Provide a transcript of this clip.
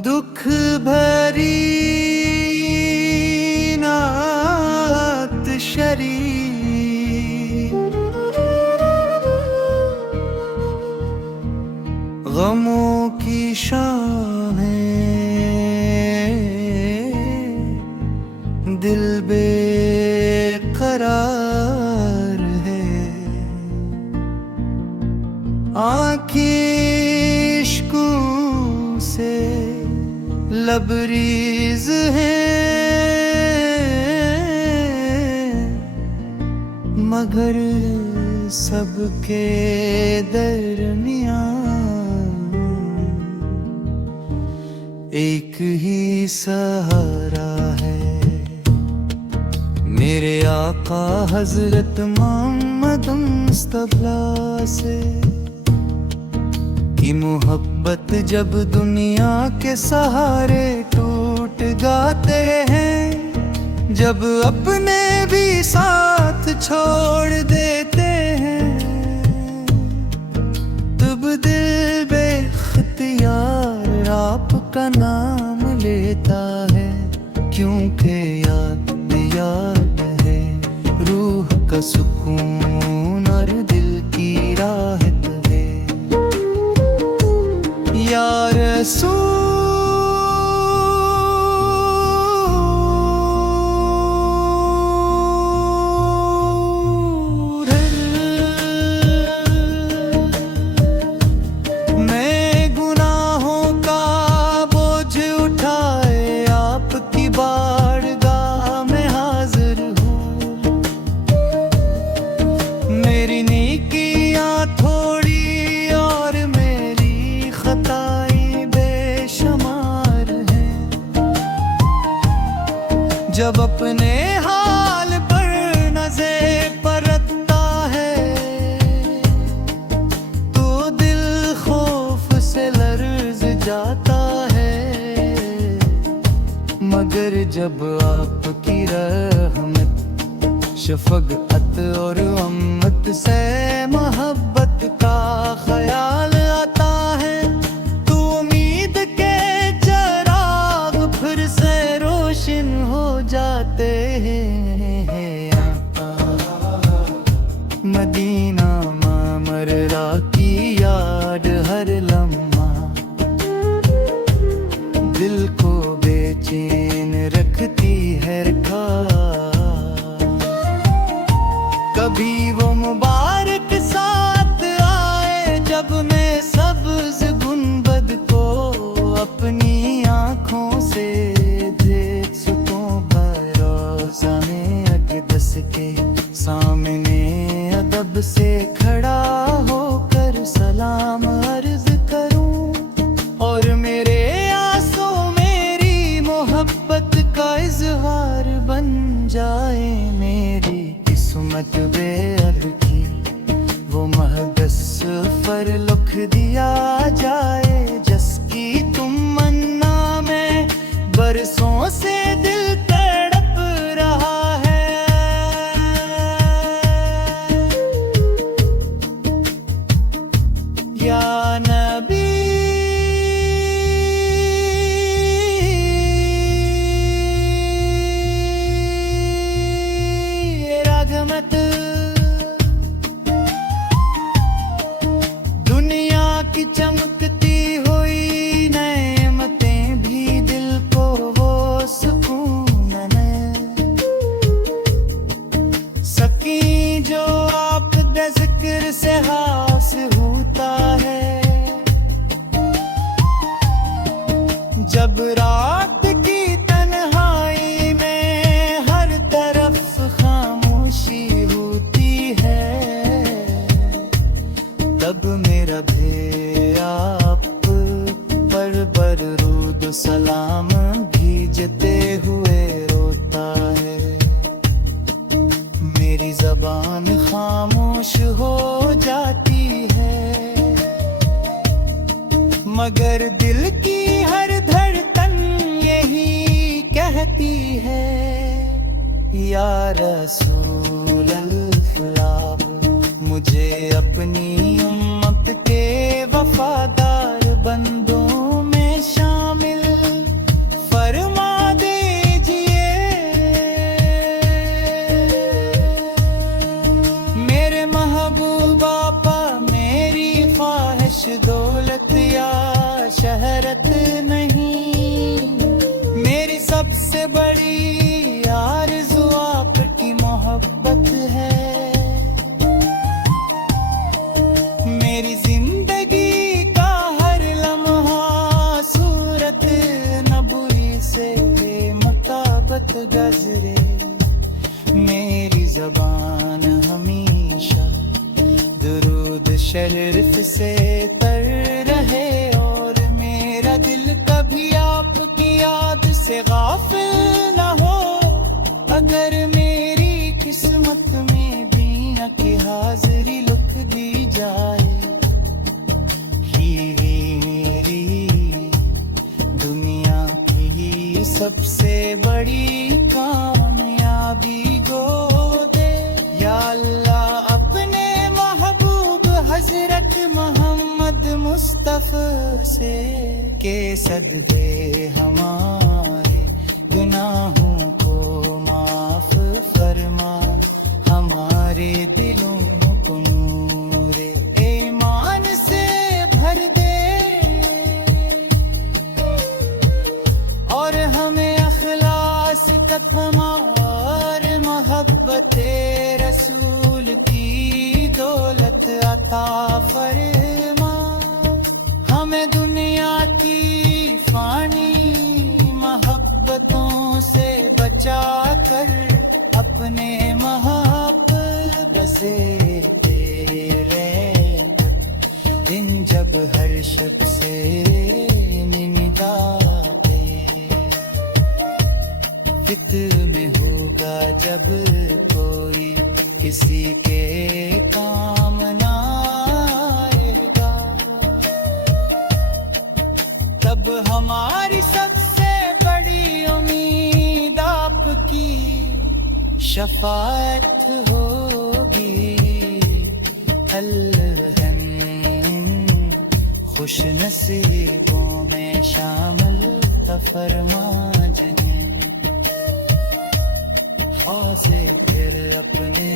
दुख भरी नात शरीर, गमों की शामें दिल बेकरार है। आँखें इश्कों से लबरीज हैं, मगर सबके दरमियान एक ही सहारा है। मेरे आका हजरत मोहम्मद मुस्तफा से की मोहब्बत जब दुनिया के सहारे टूट गाते हैं, जब अपने भी साथ छोड़ देते हैं, तब दिल बेख्तियार आपका नाम लेता है। क्योंकि याद है रूह का सुकून और दिल की राहत है। या रसूल जब अपने हाल पर नज़र परतता है, तो दिल खौफ से लर्ज़ जाता है। मगर जब आपकी रहमत, शफ़क़त और अम्मत से मोहब्बत का ख्याल आता है, तो उम्मीद के चराग फिर से रोशन हो जाते हैं। मदीना मामरा की याद हर लम्हा दिल को बेचैन रखती है। कभी वो मुबारक साथ आए जब मैं सब्ज़ गुंबद को अपनी आँखों से देख सकूं। भरोसाने अक़दस के सामने अदब से खड़ा होकर सलाम अर्ज़ करूं, और मेरे आंसू मेरी मोहब्बत का इज़हार बन जाए। मेरी किस्मत बेअद की वो महदस पर लिख दिया जाए, जिसकी तमन्ना में बरसों से दिल तड़प रहा है। या नबी रागमत, दुनिया की चमकती हुई नेमतें भी दिल को वो सुकून न सकी जो आप दे जिक्र से हास होता है। जब रात की तन्हाई में हर तरफ खामोशी होती है, तब मेरा भेया आप पर बरूद सलाम भीजते हुए रोता है। मेरी ज़बान खामोश हो जाती है, मगर दिल की हर धड़कन यही कहती है। या रसूल अल्लाह, मुझे अपनी उम्मत के वफादार बंदों में शामिल सबसे बड़ी आरज़ू आपकी मोहब्बत है। मेरी जिंदगी का हर लम्हा सूरत नबी से मुताबिक गुज़रे। मेरी ज़बान हमेशा दुरूद शरीफ से तर रहे और मेरा दिल कभी आपकी याद से गाफिल न हो। अगर मेरी किस्मत में भी न कि हाजिरी लिख दी जाए, हीरे मेरी दुनिया की सबसे बड़ी कामयाबी गो दे। या अल्लाह अपने महबूब हजरत मोहम्मद मुस्तफ़ा से के सदक़े हमारे गुनाहों को माफ फरमा, हमारे दिलों को नूरे ईमान से भर दे और हमें अखलास का तमार मोहब्बत रसूल की दौलत अता फरमा। हमें दुनिया की फानी मोहब्बतों से बचा कर अपने मोहब्बत से तेरे दिन जब हर शब से निमिदाते फिक्र में होगा जब कोई किसी के काम ना आएगा, तब हमारी सबसे बड़ी उम्मीद आपकी शफाअत होगी। अल्हम खुश नसीबों में शामिल फरमा जने, से फिर अपने